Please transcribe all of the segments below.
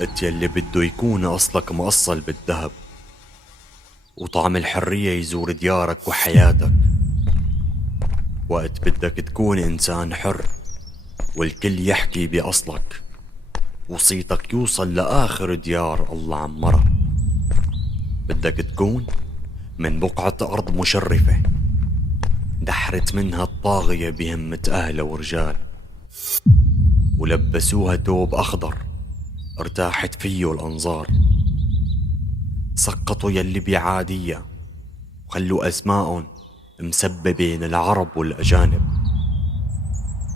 وقت يلي بده يكون أصلك مأصل بالذهب، وطعم الحرية يزور ديارك وحياتك. وقت بدك تكون إنسان حر والكل يحكي بأصلك، وصيتك يوصل لآخر ديار الله عمرها. بدك تكون من بقعة أرض مشرفة دحرت منها الطاغية بهمة أهلها ورجال، ولبسوها توب أخضر ارتاحت فيه الأنظار. سقطوا يلي بعادية وخلوا أسماءهم مسببين العرب والأجانب.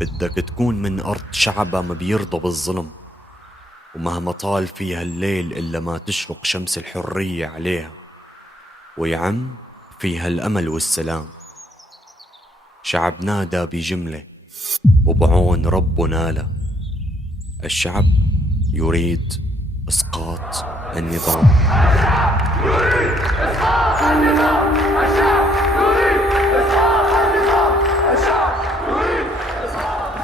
بدك تكون من أرض شعبها ما بيرضى بالظلم، ومهما طال فيها الليل إلا ما تشرق شمس الحرية عليها ويعم فيها الأمل والسلام. شعب نادى بجملة وبعون ربه ناله، الشعب يريد إسقاط النظام. يريد إسقاط النظام. الشعب يريد إسقاط النظام. الشعب يريد إسقاط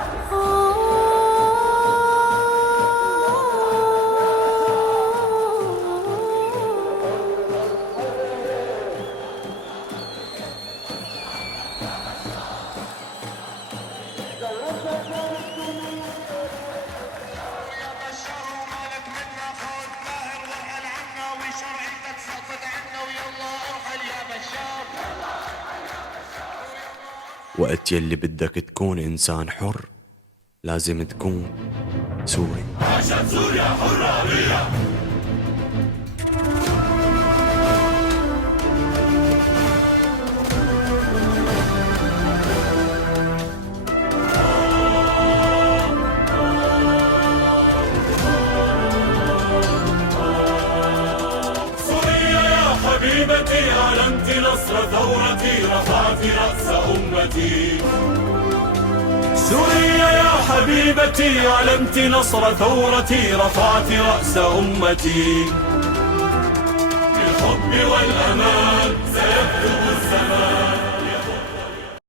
وقت يلي بدك تكون إنسان حر لازم تكون سوري. عاشت سوريا حرة. حبيبتي أعلنت نصر ثورتي رفعت رأس أمتي. سوريا يا حبيبتي أعلنت نصر ثورتي رفعت رأس أمتي. بالحب والأمان سيكتب الزمان.